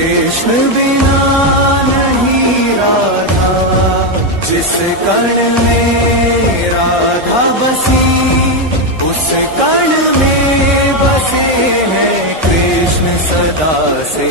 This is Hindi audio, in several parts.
कृष्ण बिना नहीं राधा, जिस कण में राधा बसी उस कण में बसे हैं कृष्ण सदा से।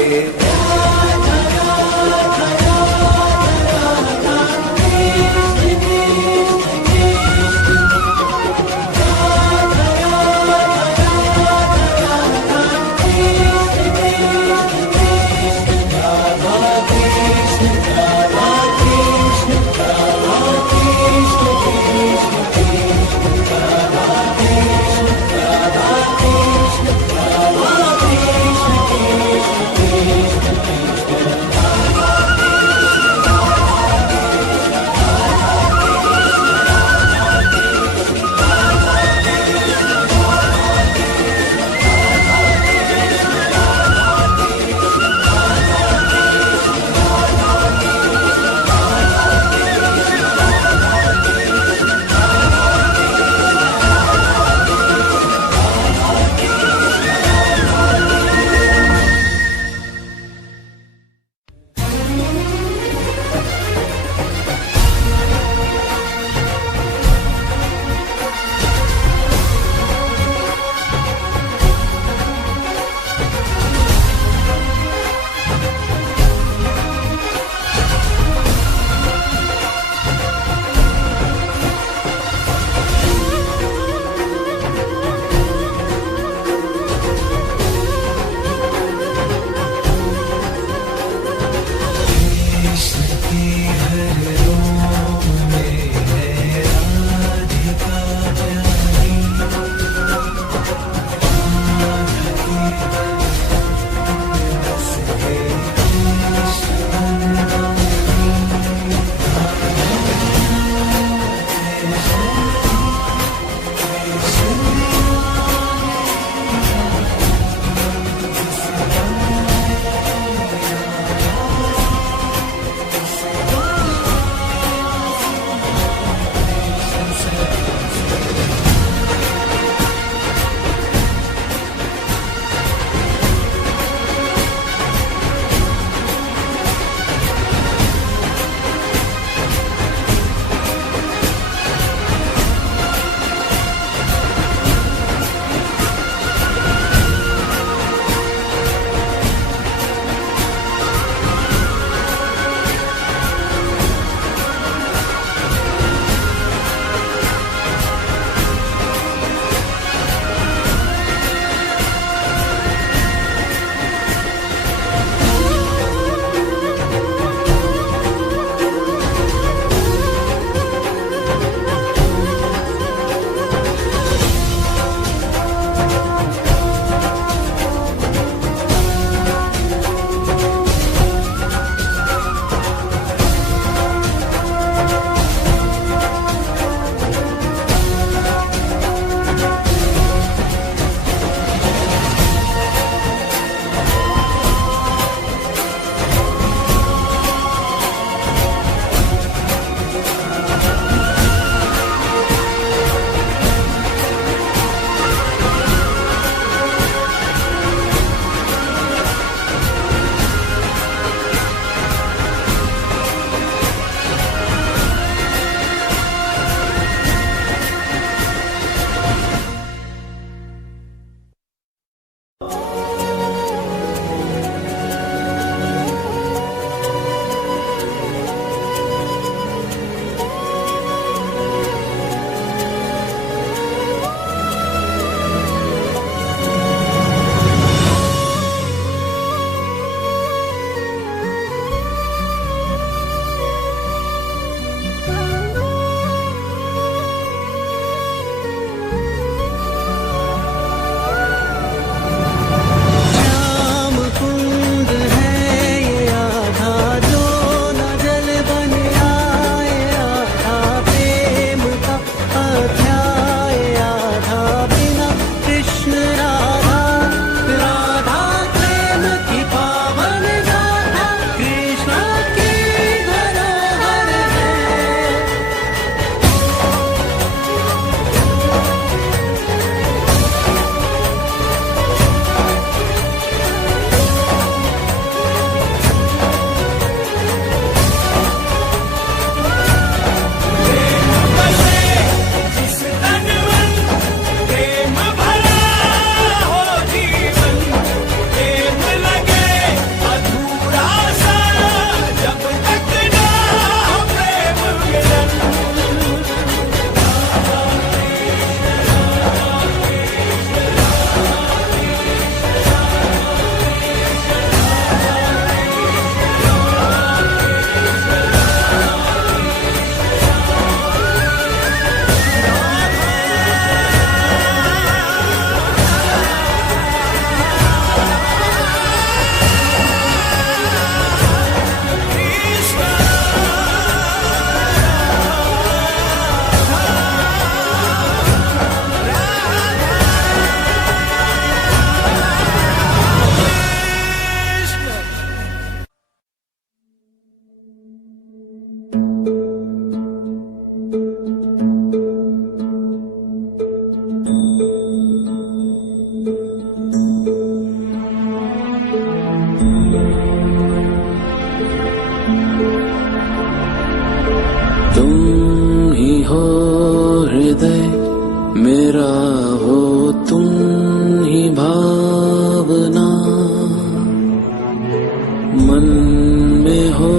मन में हो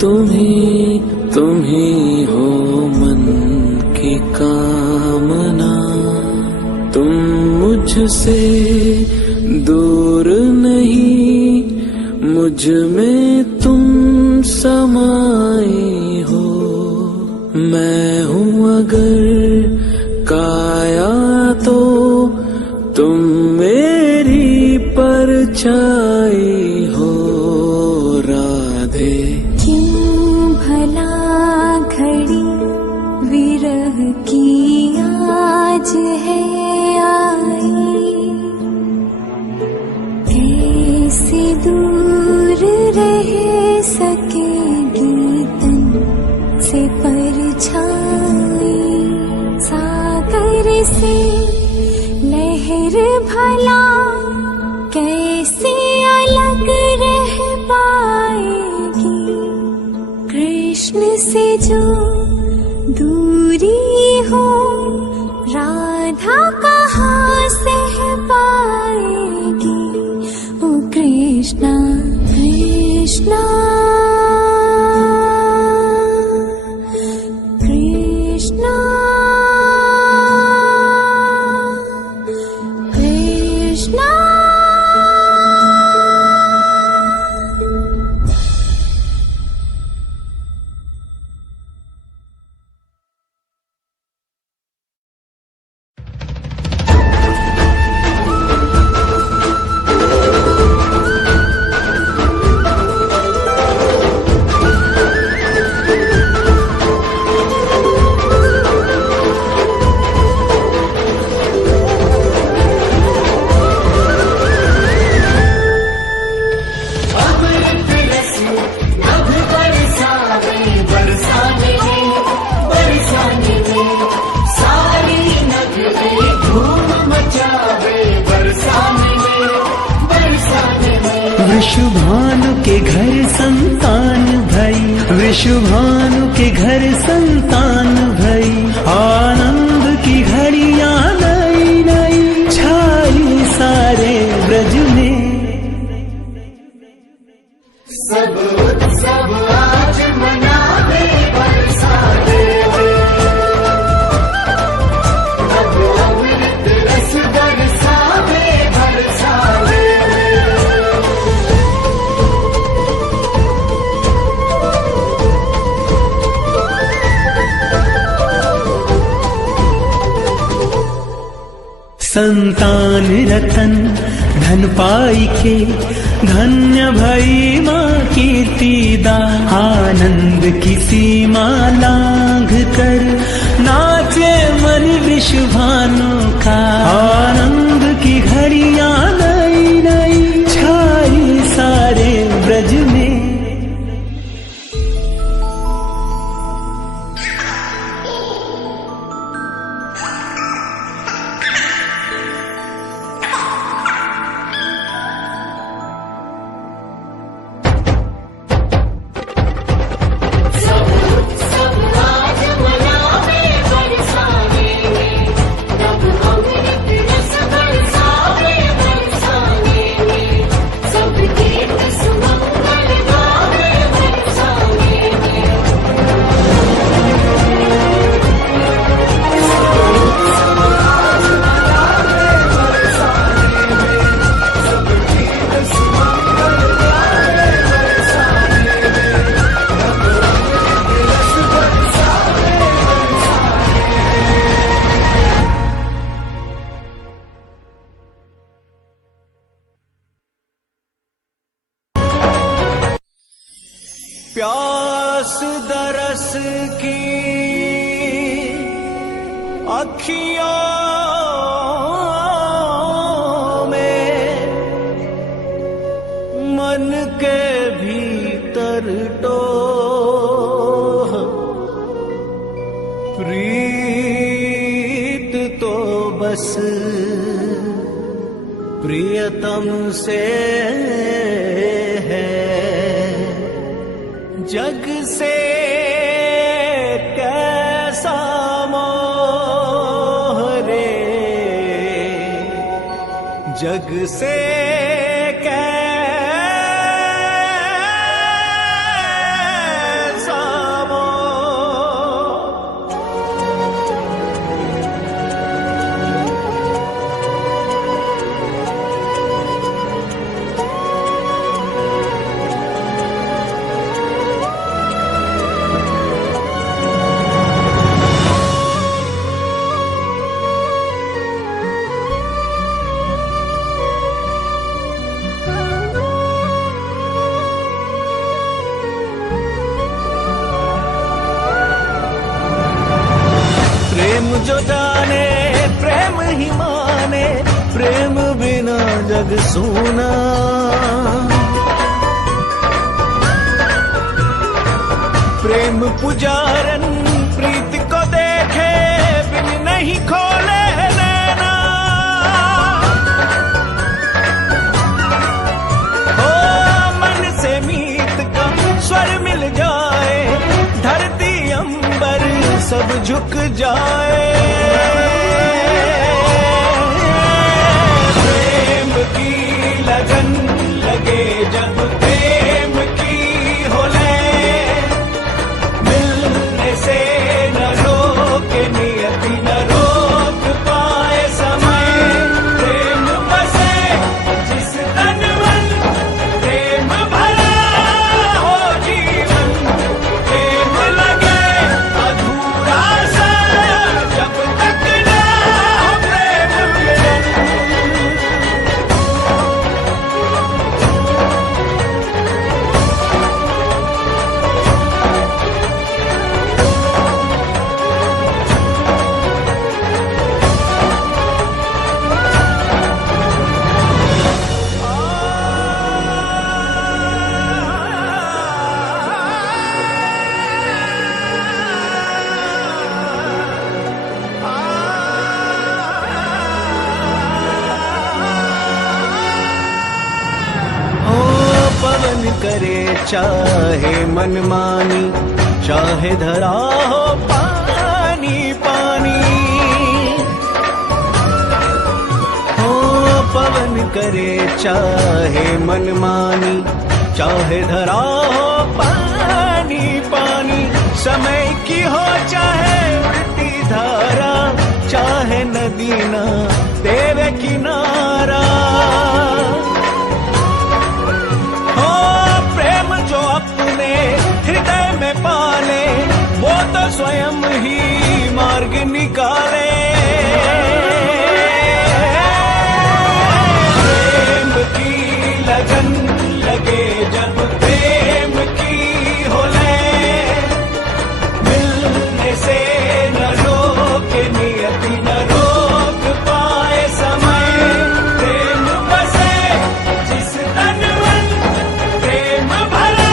तुम ही हो मन की कामना। तुम मुझसे दूर नहीं, मुझ में तुम समाई हो। मैं हूँ अगर काया तो तुम मेरी परछाई हो राधे। क्यों भला घड़ी विरह की आज है आई, कैसे दूर रह सकेगी तन से परछाई। सागर से लहर भला कैसे अलग रह पाएगी, कृष्ण से जो दूरी हो राधा कहाँ सह पाएगी। ओ कृष्णा कृष्णा कृष्णा कृष्णा। वृषभानु के घर संतान भई, वृषभानु के घर संतान भई। आनंद की घड़ियां नई नई छाई सारे ब्रज में। सब उत्सव आज मनावे बरसाने, अब अमृत रस बरसावे बरसाने। संतान रतन धन पाई के, धन्य भई माँ कीर्तिदा। आनंद की सीमा लांघ कर नाचे मन वृषभानु का। आनंद की घड़ियां नई नई छाई सारे ब्रज में। प्यास दरस की अखियों में, मन के भीतर टोह। प्रीत तो बस प्रियतम से है, जग से कैसा मोह रे, जग से कैसा जो जाने प्रेम ही माने, प्रेम बिना जग सूना। प्रेम पुजारन प्रीत को देखे बिन नहीं खोले नैना। हो मन से मीत का स्वर मिल जाए, धरती अंबर सब झुक जाए। प्रेम की लगन लगे जब प्रेम की हो ले, मिलने से न रोके नियति न रोक पाए समय। प्रेम बसे जिस तन मन, प्रेम भरा हो जीवन। प्रेम लगे अधूरा सा जब तक ना हो प्रेम मिलन। पवन करे चाहे मनमानी, चाहे धरा हो पानी पानी। हो पवन करे चाहे मनमानी, चाहे धरा हो पानी पानी। समय की हो चाहे उल्टी धारा, चाहे नदी ना तेरे किनारा। हृदय में पाले वो तो स्वयं ही मार्ग निकाले। प्रेम की लगन लगे जब प्रेम की हो ले, मिलने से न रोके नियति न रोक पाए समय। प्रेम बसे जिस तन मन, प्रेम भरा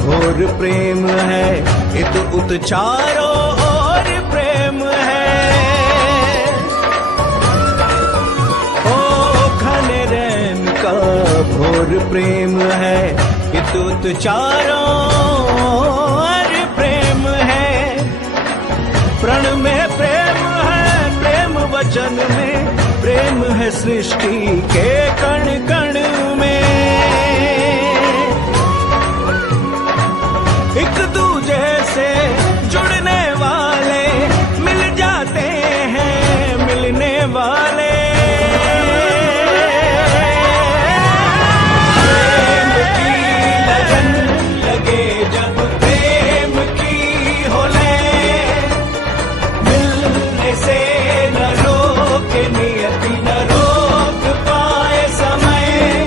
घोर प्रेम है, इत उत चारों ओर प्रेम है। ओ घने रैन का घोर प्रेम है, इत उत चारों ओर प्रेम है। प्रण में प्रेम है, प्रेम वचन में प्रेम है, सृष्टि के कण कण में। एक दूजे से जुड़ने वाले मिल जाते हैं, मिलने वाले। प्रेम की लगन लगे जब प्रेम की हो ले, मिलने से न रोके नियति न रोक पाए समय।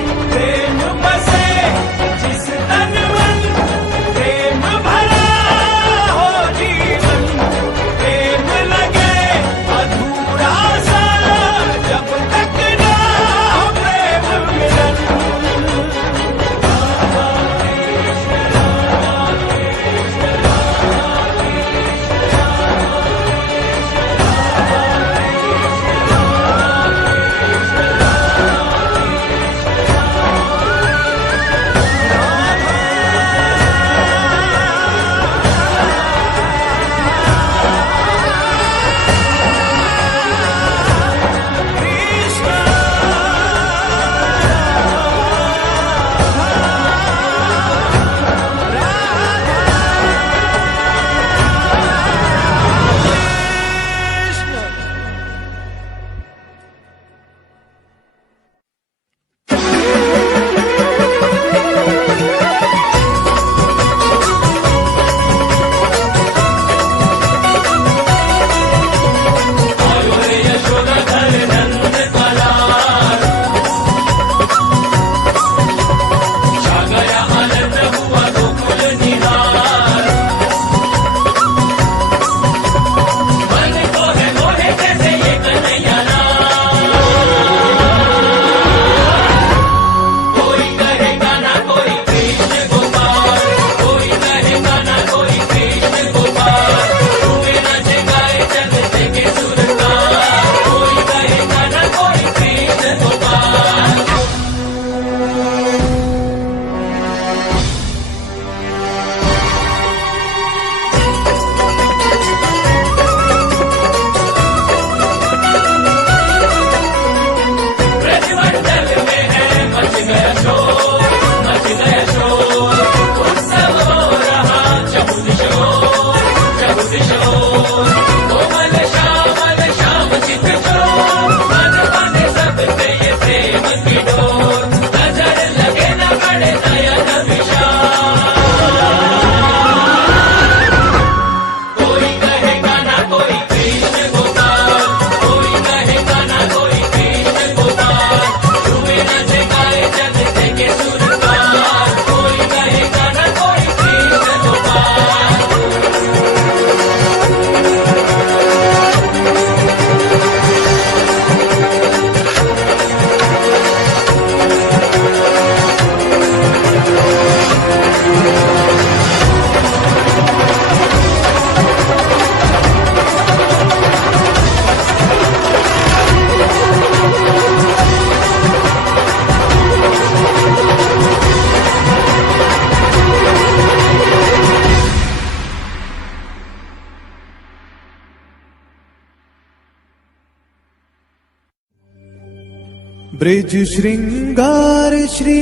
ब्रिज श्रृंगार श्री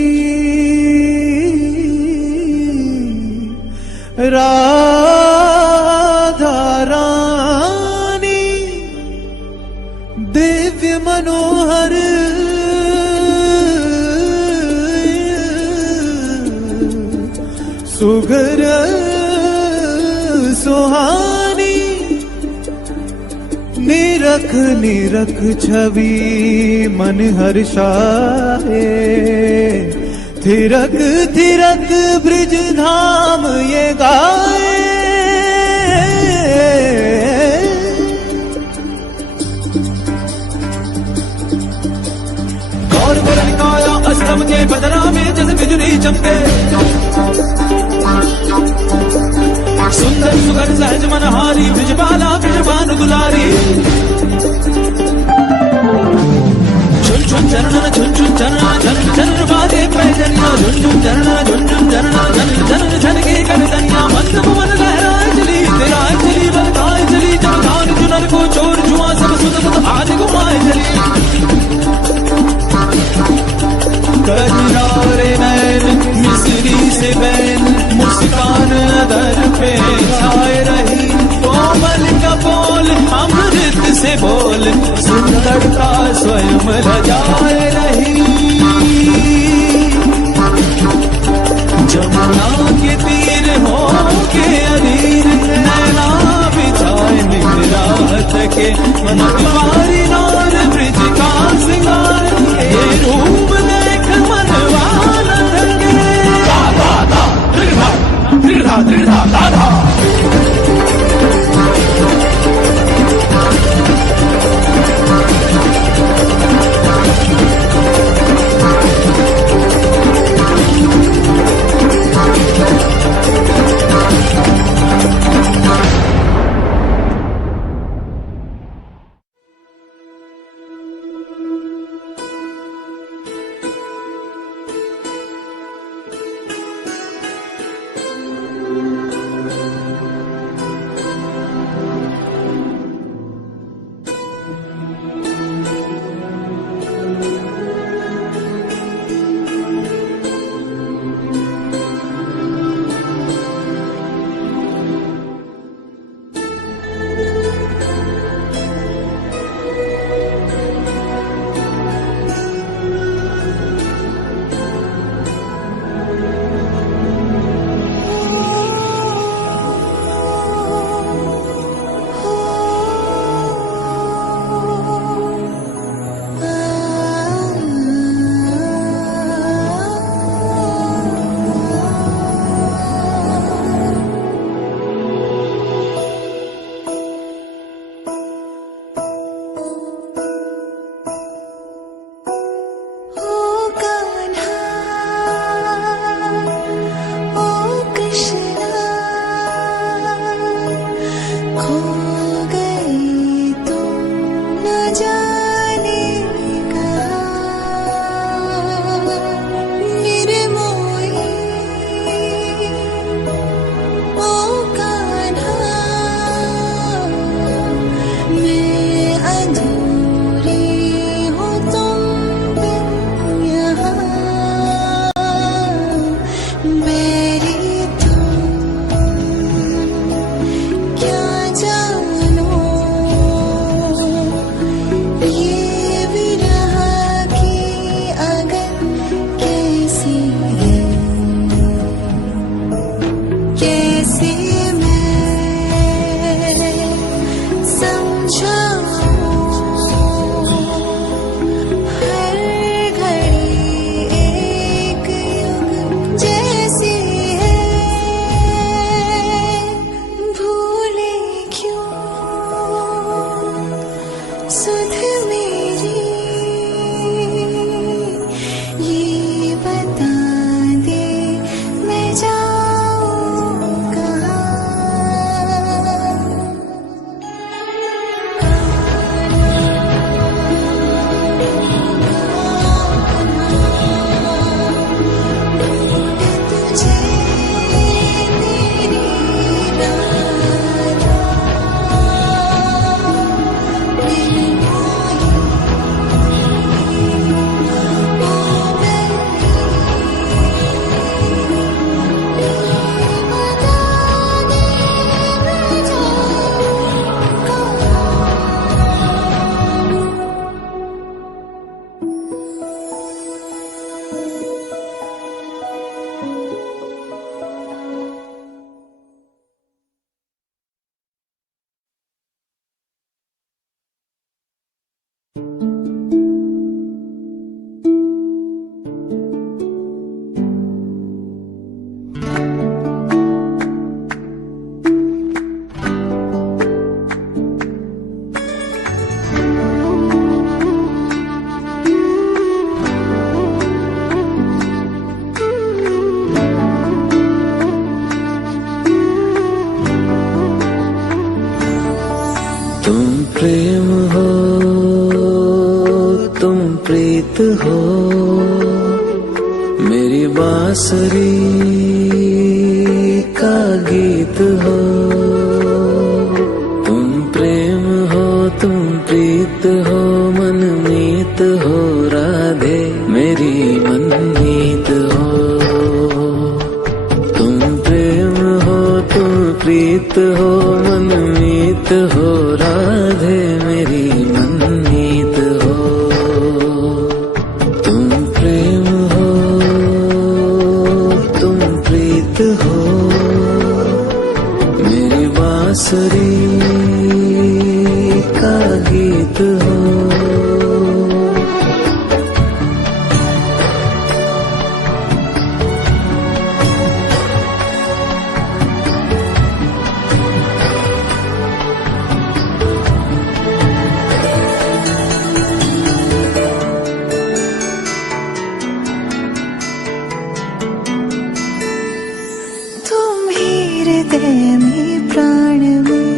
राधा रानी दिव्य मनोहर सुगर सुहानी निरख निरख छवि मन हर्षाए थिरक थिरक ब्रिज धाम ये गाए गौर वरण काया अस्तम के बदरा में जैसे बिजली चमके सुंदर सुगर सहज मनहारी ब्रिजबाला ब्रिजबान दुलारी झुन झुन चरणन झुन झुन चरणा झन झन बाजे पैजनिया झुन झुन चरणा झुन झुन चरणा झन झन झन के करदनिया मंद मन लहराए चली तेराए चली बलकाए चली जब धान चुनर को छोड़ जुआ सब सुध बुध आज घुमाए चली कजरारे नैन मिसरी से बैन मुस्कान अदर पे छाए रही कोमल कपोल अमृत से बोल सुंदरता स्वयं लजाए रही जमुना के तीर हो के अधीर नैना बिछाए निरात के मन तुम्हारी नार ब्रिज का सिंगार ये रूप देख मनवाना थके राधा दृढ़ा दृढ़ा दृढ़ा राधा प्रेम हो, तुम प्रीत हो, मेरी बांसुरी का गीत हो। तुम प्रेम हो, तुम प्रीत हो, मनमीत हो, राधे मेरी मनमीत हो। तुम प्रेम हो, तुम प्रीत हो, मनमीत हो, राधे मेरी मनमीत हो। तुम प्रेम हो, तुम प्रीत हो, मेरी बांसुरी का गीत हो। तुम ही हृदय में प्राण में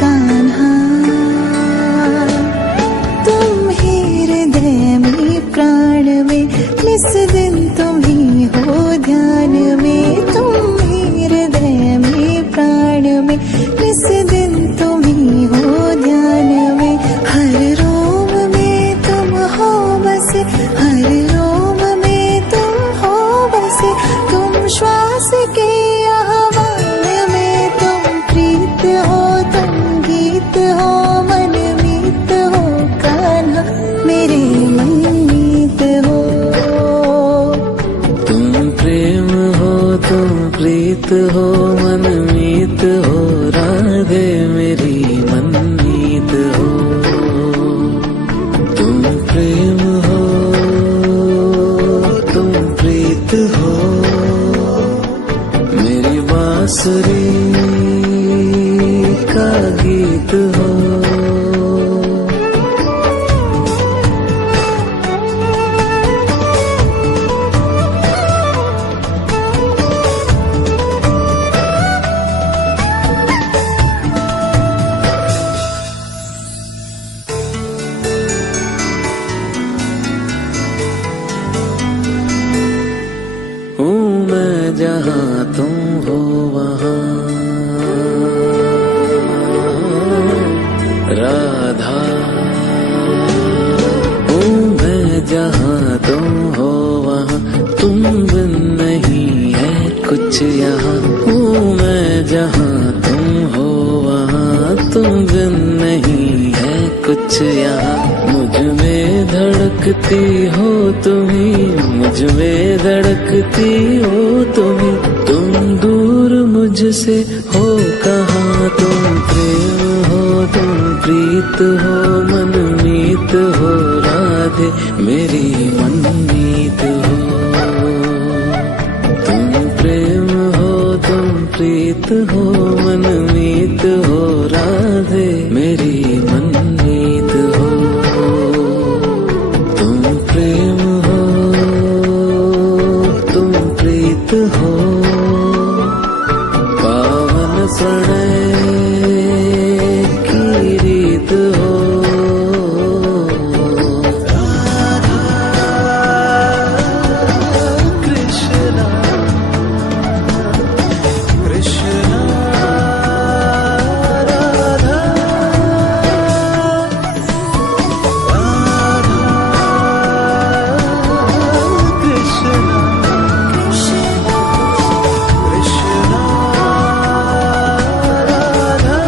कान्हा, तुम ही हृदय में प्राण में, निस दिन तुम ही हो ध्यान में। तुम ही हृदय में प्राण में, निस दिन तुम ही हो ध्यान में। हर रोम में तुम हो बसे, हर रोम में तुम हो बसे। तुम श्वास के आह्वान में, तुम प्रीत हो, तुम गीत हो, मनमीत हो, कान्हा मेरे मनमीत हो। तुम प्रेम हो, तुम प्रीत हो, मनमीत हो, राधे मेरी मनमीत हो। तुम प्रेम हो, तुम प्रीत हो, मेरी बांसुरी का गीत हो। हूँ मैं जहाँ तुम हो वहाँ, राधा। हूँ मैं जहाँ तुम हो वहाँ, तुम बिन नहीं है कुछ यहाँ। हूँ मैं जहाँ तुम हो वहाँ, तुम बिन नहीं है कुछ यहाँ। मुझ में धड़कती हो तुम्ही, मुझ में धड़कती हो तुम्ही। तुम दूर मुझसे हो कहाँ, तुम प्रेम हो, तुम प्रीत हो, मनमीत हो, राधे मेरी मनमीत हो। तुम प्रेम हो, तुम प्रीत हो, मनमीत हो, राधे मेरी मनमीत हो। तुम प्रेम हो, तुम प्रीत हो, पावन प्रणय की रीत हो। कृष्णा कृष्णा राधा राधा कृष्णा कृष्णा राधा।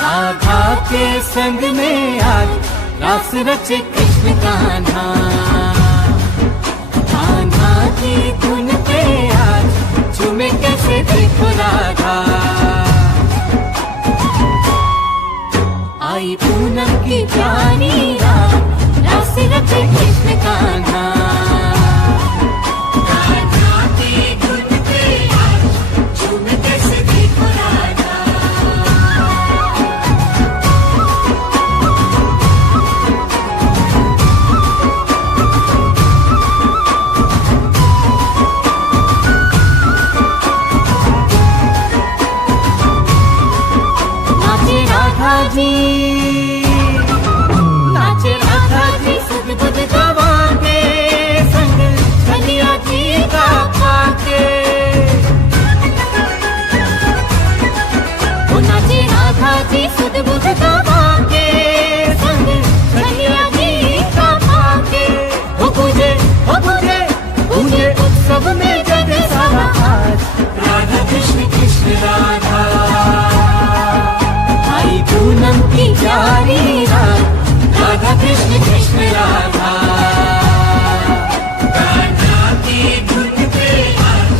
राधा के संग में आज रास रचे कृष्ण कान्हा। कान्हा की धुन पे आज झूमे कैसे देखो राधा। आई पूनम की जानी रात, रास रचे कृष्ण कान्हा। नाचे राधा जी सुध बुध गवा के संग कन्हैया जी का पाके। वो नाचे राधा जी सुध बुध गवा के संग कन्हैया जी का पाके। वो पूजे उत्सव में जग सारा आज राधा कृष्ण कृष्ण राधा। पूनम की प्यारी रात राधा कृष्ण कृष्ण राधा। कान्हा की धुन पे आज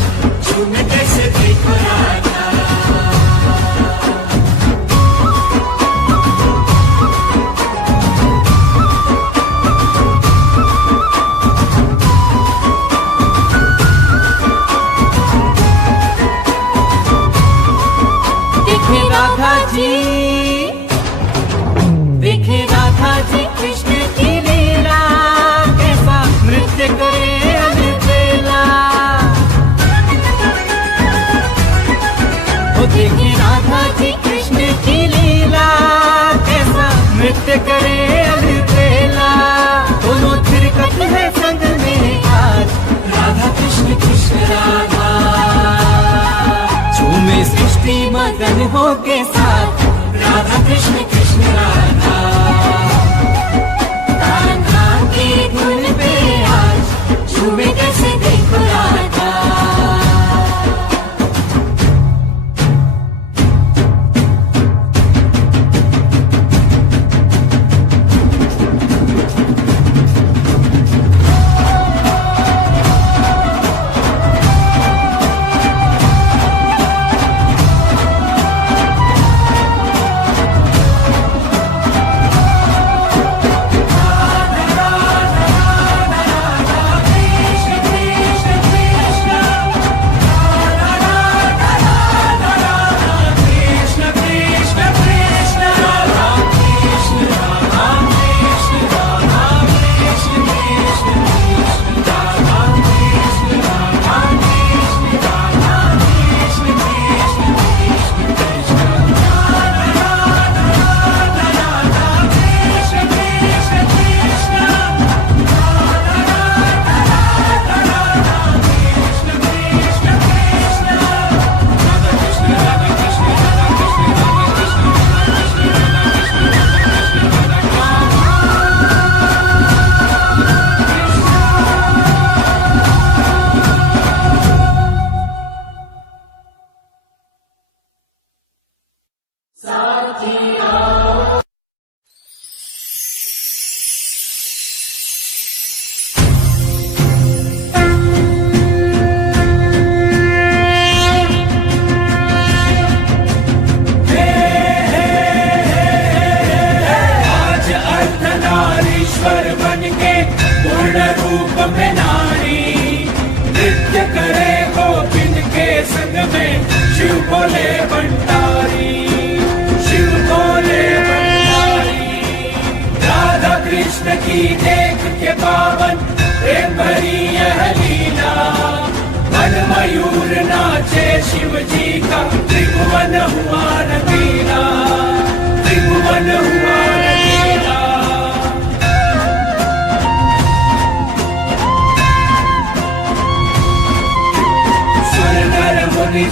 झूमते से देखो राधा। देखे राधा जी कृष्ण की लीला कैसा नृत्य करे अलबेला। वो देखे राधा जी कृष्ण की लीला कैसा नृत्य करे अलबेला। दोनों थिरकत है संग में आज राधा कृष्ण कृष्ण राधा। झूमे सृष्टि मगन हो के साथ राधा कृष्ण कृष्ण राधा। धुन पे आज झूमे कैसे देखो राधा।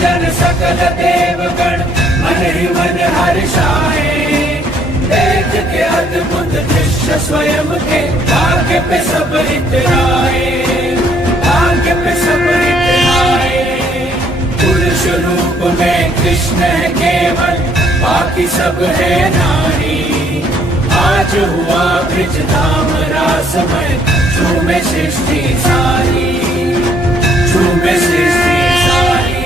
जन सकल देवगण मन ही मन हर्षाए। देख के अद्भुत दृश्य स्वयं के भाग्य पे सब इतराए, भाग्य पे सब इतराए। पुरुष रूप में कृष्ण है केवल, बाकी सब है नारी। आज हुआ ब्रिज धाम रासमय, झूमे सृष्टि सारी, झूमे सृष्टि सारी।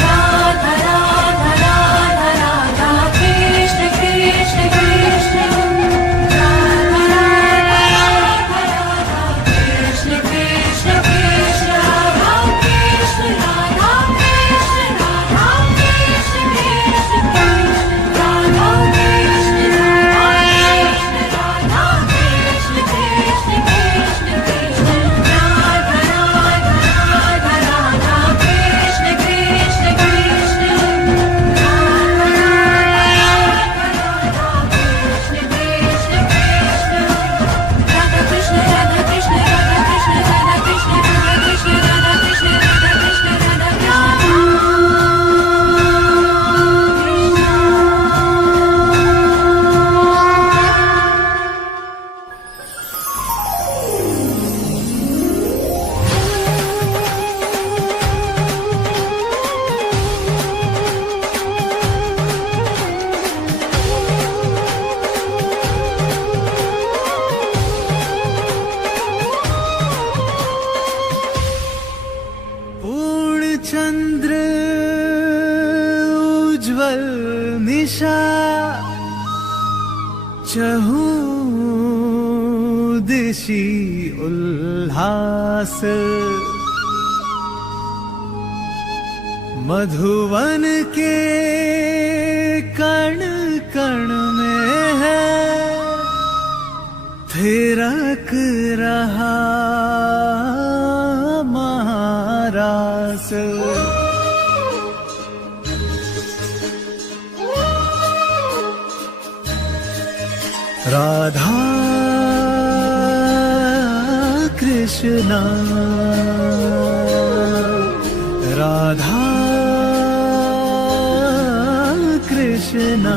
राधा राधा राधा राधा कृष्ण कृष्ण कृष्ण राधा राधा दिशी उल्लास मधुवन के कण कण में है थिरक रहा महारास। राधा कृष्णा राधा कृष्णा।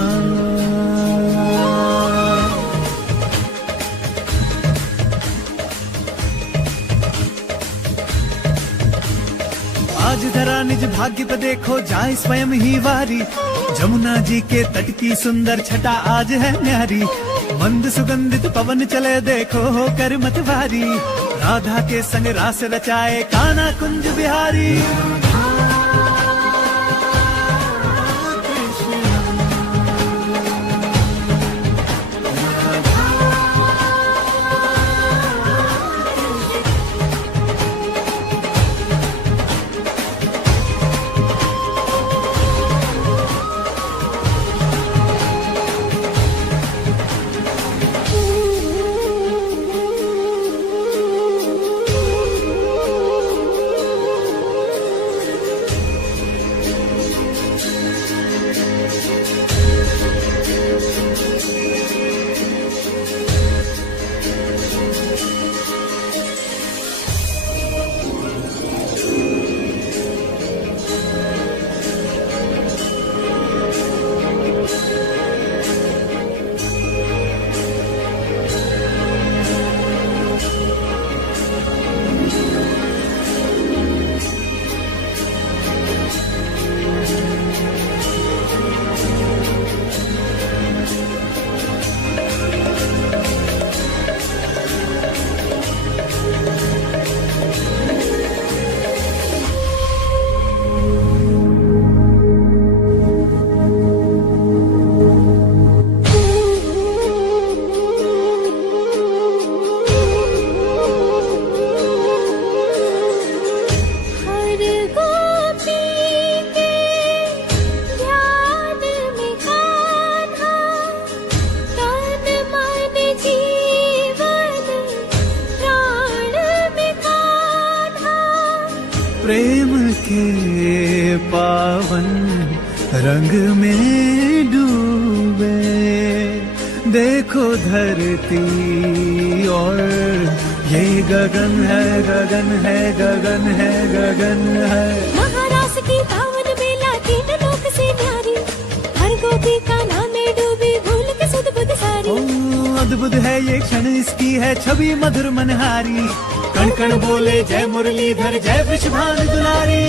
आज धरा निज भाग्य पे देखो जाए स्वयं ही वारी। जमुना जी के तट की सुंदर छटा आज है न्यारी। मंद सुगंधित पवन चले देखो हो कर मतवारी। राधा के संग रास रचाए कान्हा कुंज बिहारी। प्रेम के पावन रंग में डूबे देखो धरती और ये गगन है गगन है गगन है गगन है। महारास की पावन बेला तीन लोक से न्यारी। हर गोपी का नाम में डूबी भूल के सुध बुध सारी। ओ अद्भुत है ये क्षण इसकी है छवि मधुर मनहारी। कण कण बोले जय मुरलीधर जय वृषभान दुलारी।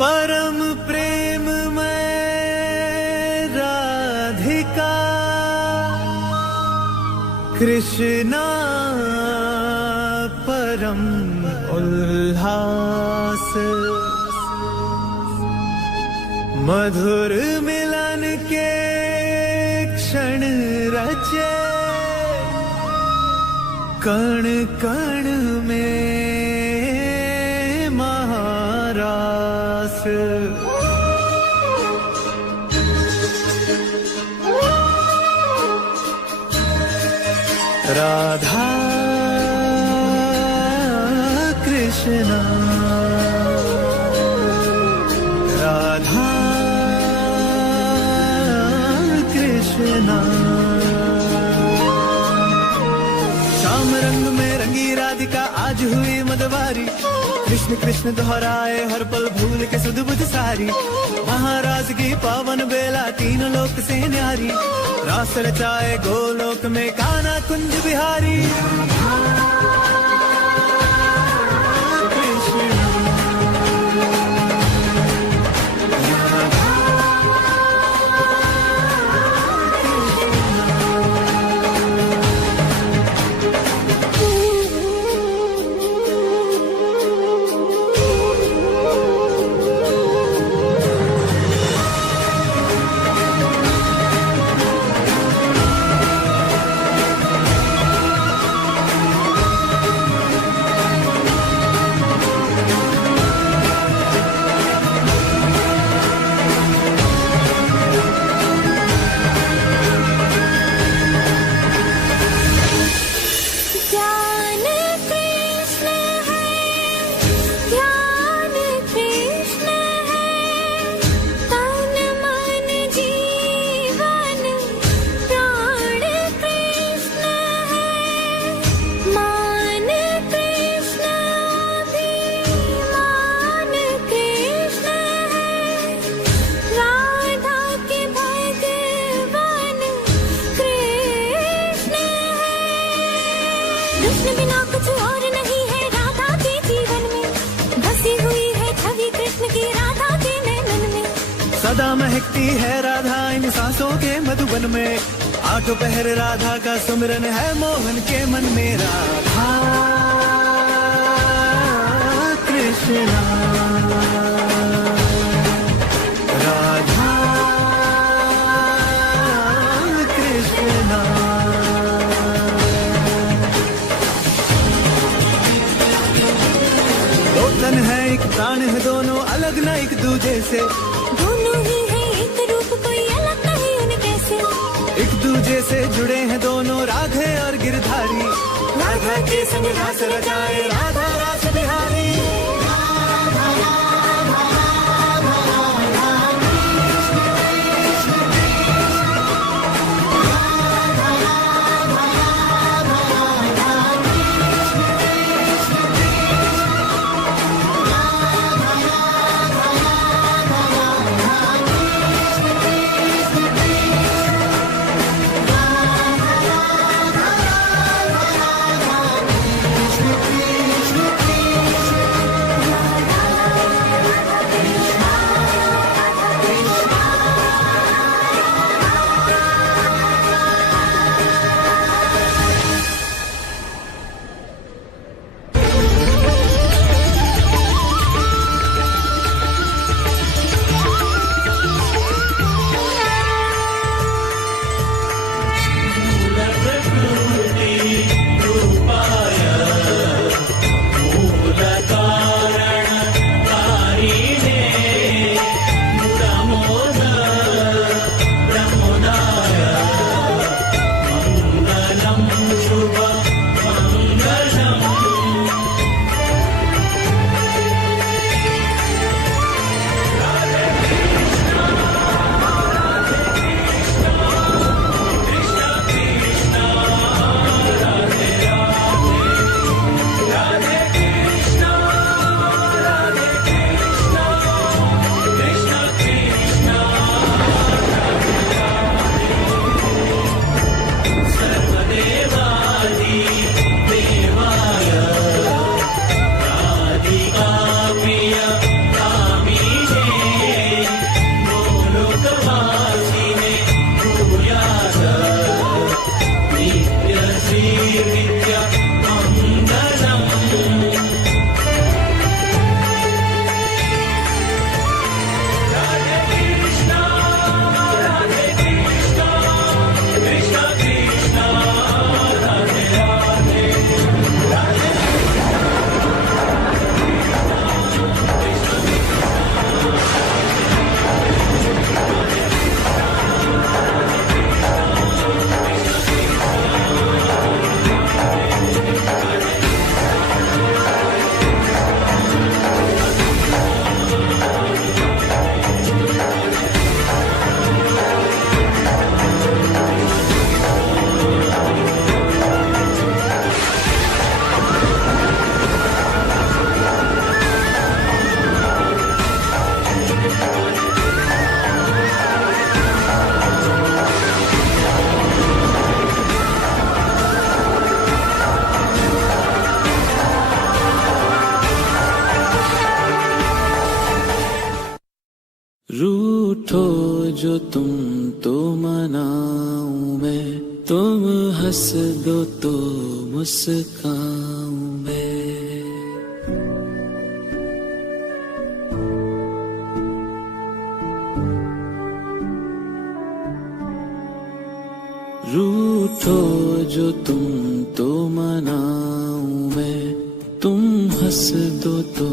परम प्रेम में राधिका कृष्णा परम उल्लास। मधुर मिलन के क्षण रचे कण कण में महारास, राधा कृष्णा, राधा कृष्णा। श्याम रंग में रंगी राधिका आज हुई मदवारी, कृष्ण कृष्ण दोहराए हर पल भूल के सुध बुध सारी। महाराज की पावन बेला तीन लोक से न्यारी, रास रचाए गोलोक में कान्हा कुंज बिहारी। कृष्ण बिना कुछ और नहीं है राधा के जीवन में, बसी हुई है छवि कृष्ण की राधा के नैनन में। सदा महकती है राधा इन सांसों के मधुबन में, आठों पहर राधा का सुमिरन है मोहन के मन में। राधा कृष्णा, राधा कृष्णा। दो तन है एक प्राण है दोनों अलग न एक दूजे से, दोनों ही है एक रूप कोई अलग नहीं उनके से। एक दूजे से जुड़े हैं दोनों राधे और गिरधारी, राधा के संग रास रचाए राधा रास बिहारी। तुम हंस दो तो मुस्काऊं मैं। रूठो जो तुम तो मनाऊं मैं। तुम हंस दो तो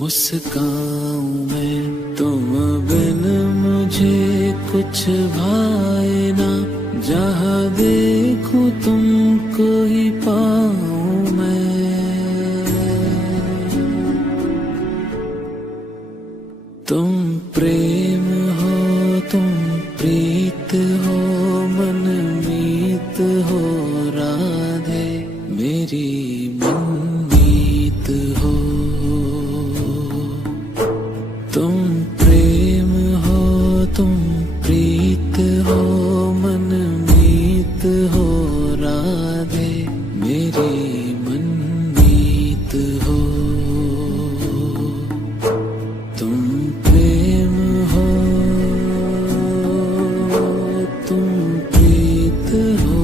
मुस्काऊं मैं। तुम बिन मुझे कुछ भाए ना, जहाँ देखूं तुमको ही पाऊं मैं। तुम प्रेम हो, तुम प्रीत हो, मनमीत हो राधे, मेरी मनमीत हो। तुम प्रेम हो, तुम प्रीत हो, मनमीत हो राधे, मेरी मनमीत हो। तुम प्रेम हो, तुम प्रीत हो,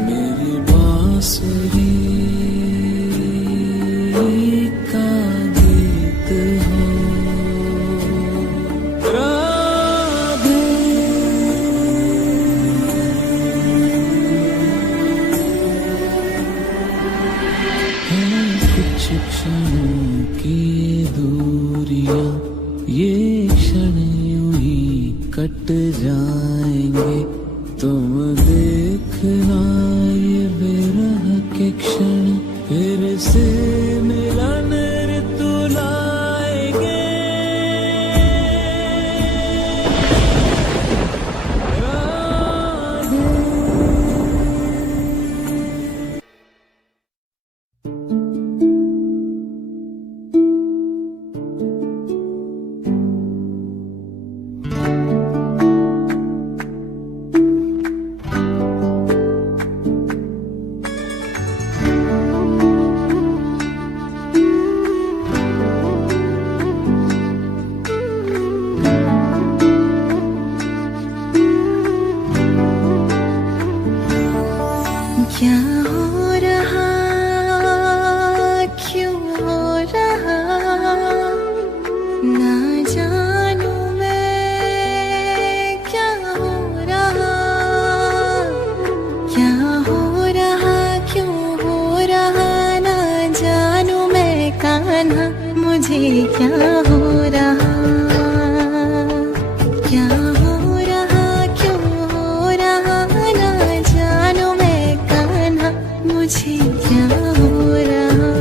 मेरी बांसुरी का गीत हो राधे। हैं कुछ क्षणों की दूरियां, ये क्षण यूं ही कट जाएंगे। तुम देखना ये विरह के क्षण फिर से मिलन ऋतु लाएंगे। क्या हो रहा, क्यों हो रहा, ना जानू मैं क्या हो रहा। क्या हो रहा, क्यों हो रहा, ना जानू मैं कान्हा, मुझे क्या हो रहा। क्या हो रहा, क्यों हो रहा, ना जानू मैं कान्हा, मुझे क्या हो रहा।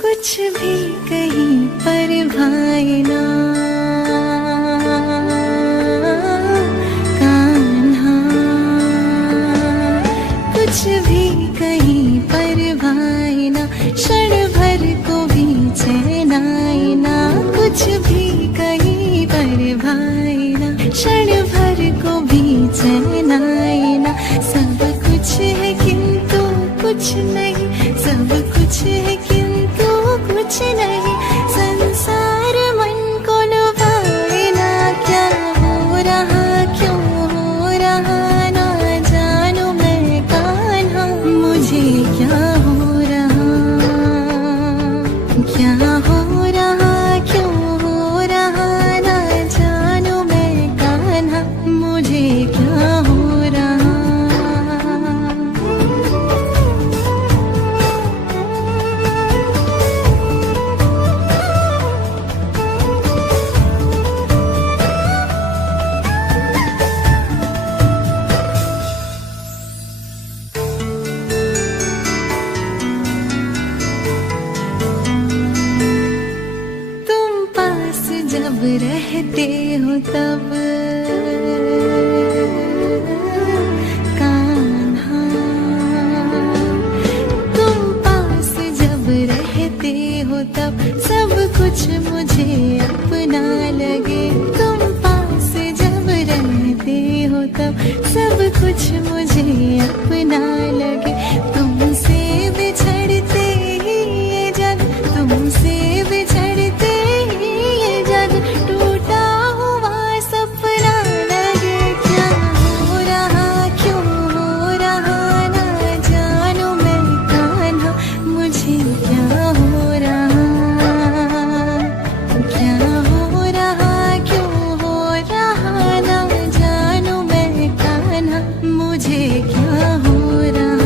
कुछ भी कहीं पर भाई ना कान्हा, कुछ भी कहीं पर भाई ना, क्षण भर को भी चैन आए ना। कुछ भी कहीं पर भाई ना, क्षण भर को भी चैन आए ना। सब कुछ है किंतु कुछ नहीं, सब कुछ है किंतु कुछ नहीं। संसार मन को लुभाए ना, क्या हो रहा, क्यों हो रहा, ना जानू मैं कान्हा, मुझे क्या हो रहा। क्या हो रहा, क्यों हो रहा, ना जानू मैं कान्हा, मुझे क्या हो रहा। जब रहते हो तब कान्हा, तुम पास जब रहते हो तब सब कुछ मुझे अपना लगे। तुम पास जब रहते हो तब सब कुछ मुझे अपना लगे। तुमसे बिछड़ते ही ये जग, तुमसे बिछड़ते ही ये जग टूटा हुआ सपना लगे। क्या हो रहा क्यों हो रहा ना जानू मैं कान्हा, मुझे क्या हो रहा, क्या हो रहा क्यों हो रहा ना जानू मैं कान्हा, मुझे क्या हो रहा,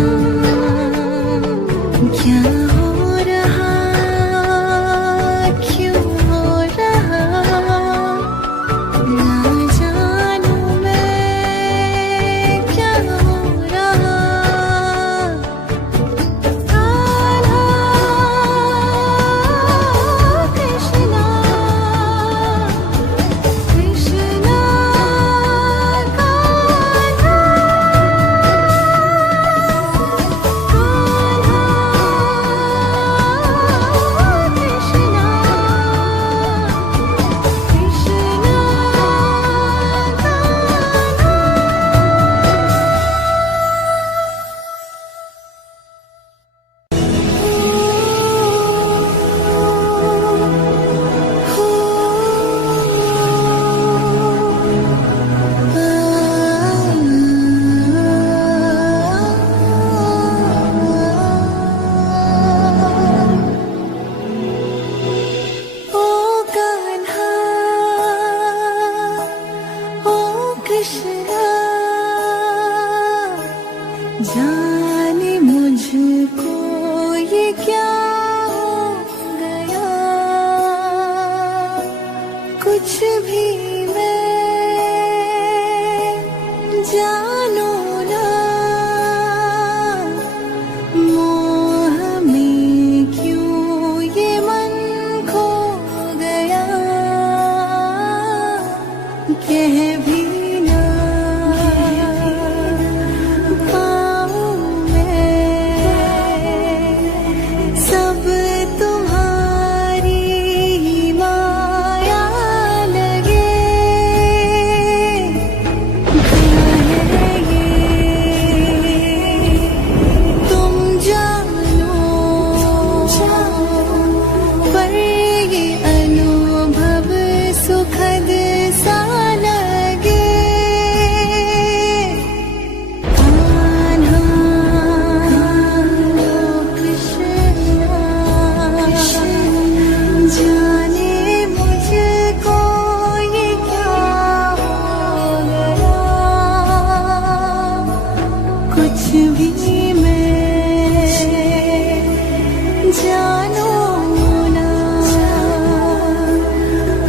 क्या हो रहा क्यों हो रहा ना जानू मैं क्या हो रहा। कान्हा कृष्णा कृष्णा कान्हा ओ कान्हा ओ कृष्णा, जाने मुझको ये क्या हो गया, कुछ भी मैं जानू ना, मोह में क्यों ये मन खो गया, कह भी ना पाऊं मैं, सब तुम्हारी माया लगे। क्या है ये तुम जानो, पर ये अनुभव सुखद सा लगे। कान्हा कृष्णा, जाने मुझको ये क्या हो गया, कुछ भी मैं जानू ना,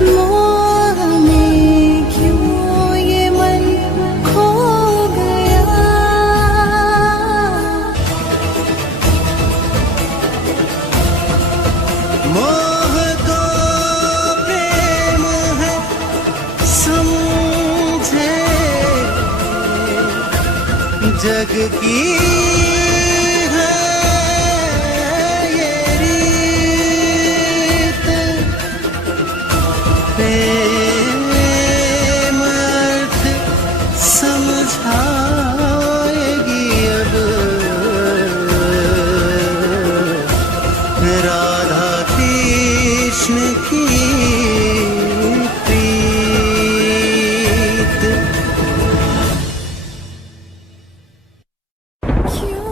मोह में क्यों ये मन खो गया। मोह को प्रेम है समझे, जग की है ये रीत, प्रेम अर्थ समझाएगी अब राधा कृष्ण की प्रीत। क्यों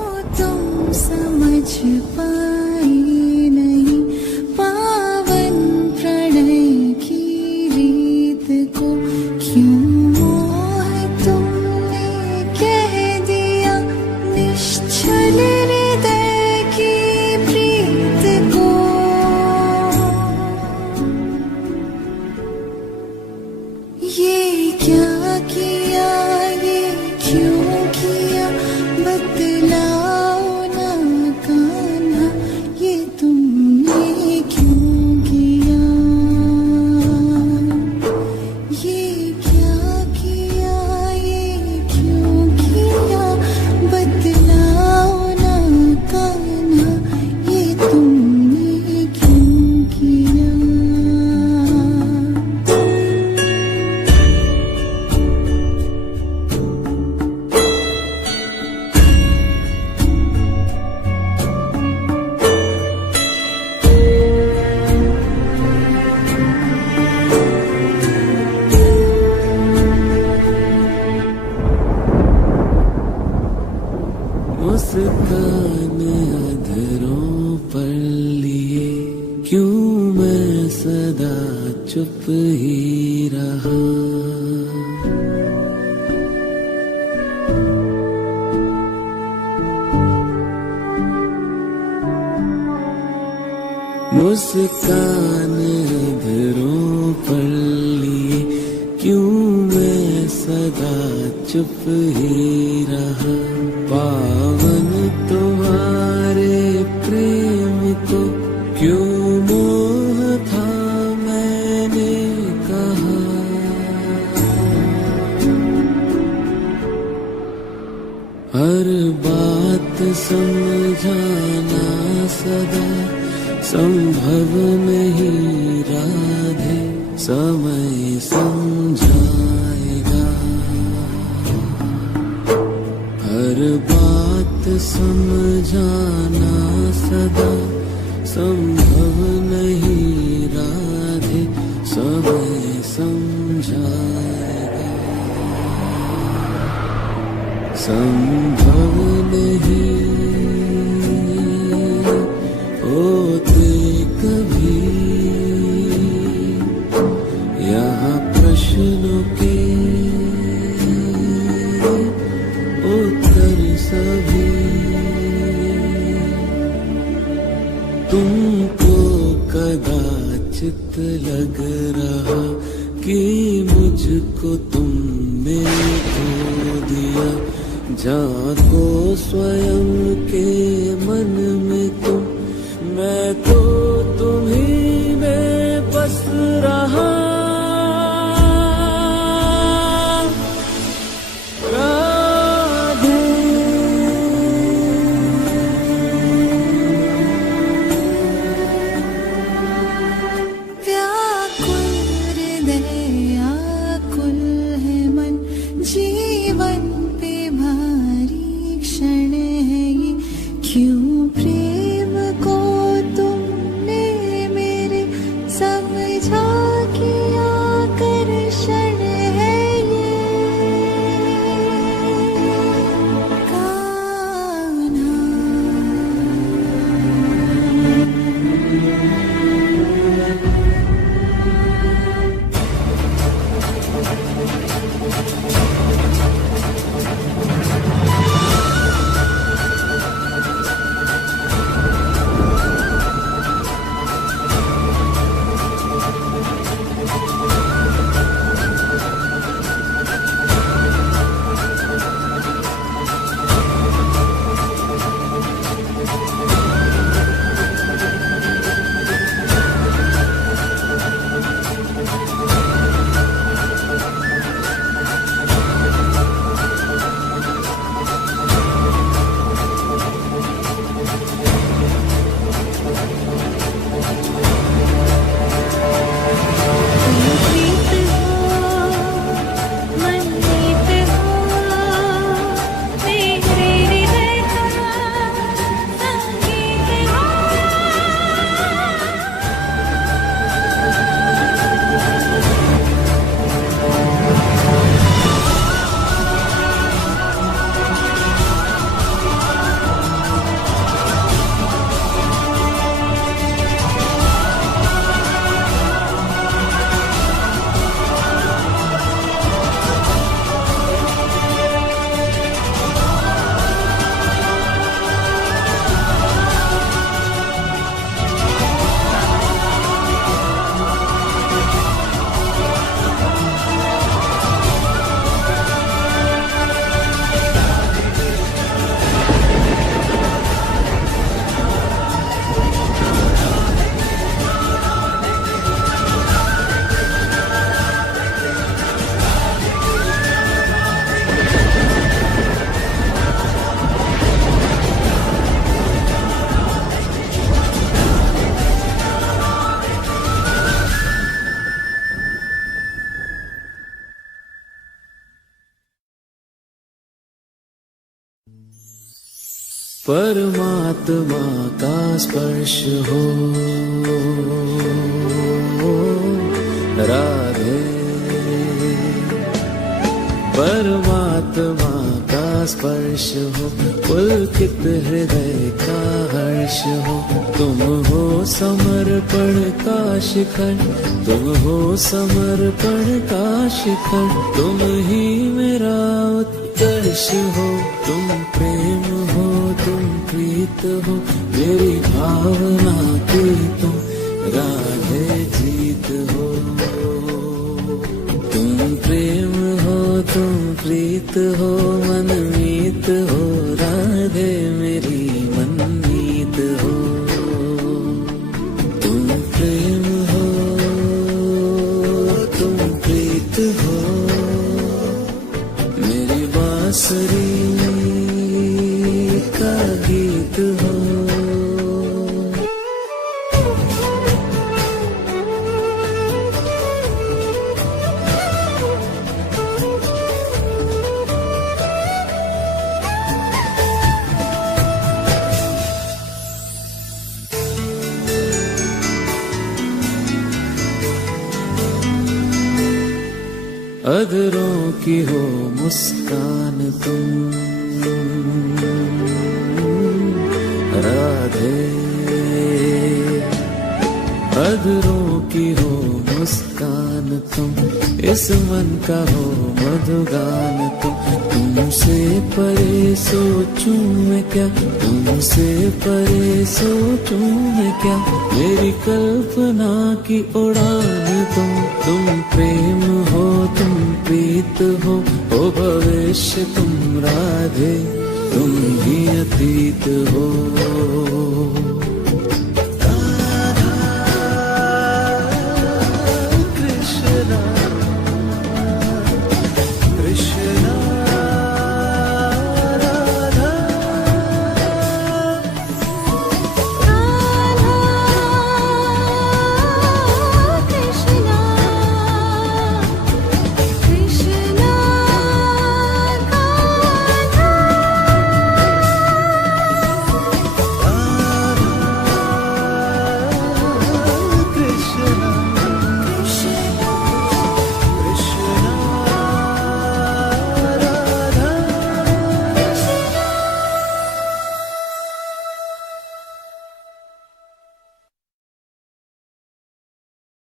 मैं सदा चुप ही रहा। मुस्कान इधरों पर लिए क्यों मैं सदा चुप ही रहा। पावन तुम्हारे प्रेम को क्यों मोह था मैंने कहा। हर बात समझाना सदा संभव नहीं राधे, समय समझाएगा। हर बात समझाना सदा संभव नहीं राधे, समय समझाएगा। संभव नहीं होते कभी यहाँ प्रश्नों के उत्तर सभी। तुमको कदाचित लग रहा कि मुझको तुमने खो दिया। झांको स्वयं के मन में तुम, मैं तो तुम्हीं में बस रहा। राधे व्याकुल हृदय आकुल है मन, जीवन पे भारी क्षण है ये। क्यों प्रेम को तुमने मेरे समझा कि आकर्षण है ये। कान्हा परमात्मा का स्पर्श हो राधे, परमात्मा का स्पर्श हो, पुलकित हृदय का हर्ष हो। तुम हो समर्पण का शिखर, तुम हो समर्पण का शिखर, तुम ही मेरा उत्कर्ष हो। तुम प्रेम हो, तुम प्रीत हो, मेरी भावना की तुम राधे जीत हो। तुम प्रेम हो, तुम प्रीत हो, मनमीत हो, राधे मेरी मनमीत हो। तुम प्रेम हो, तुम प्रीत हो, मेरी बांसुरी का गीत हो। अधरों की हो मुस्कान तुम राधे, अधरों की हो मुस्कान तुम, इस मन का हो मधुगान तुम। तुमसे परे सोचूं मैं क्या, तुमसे परे सोचूं मैं क्या, मेरी कल्पना की उड़ान तुम प्रेम हो, तुम प्रीत हो, ओ भविष्य तुम राधे, तुम ही अतीत हो।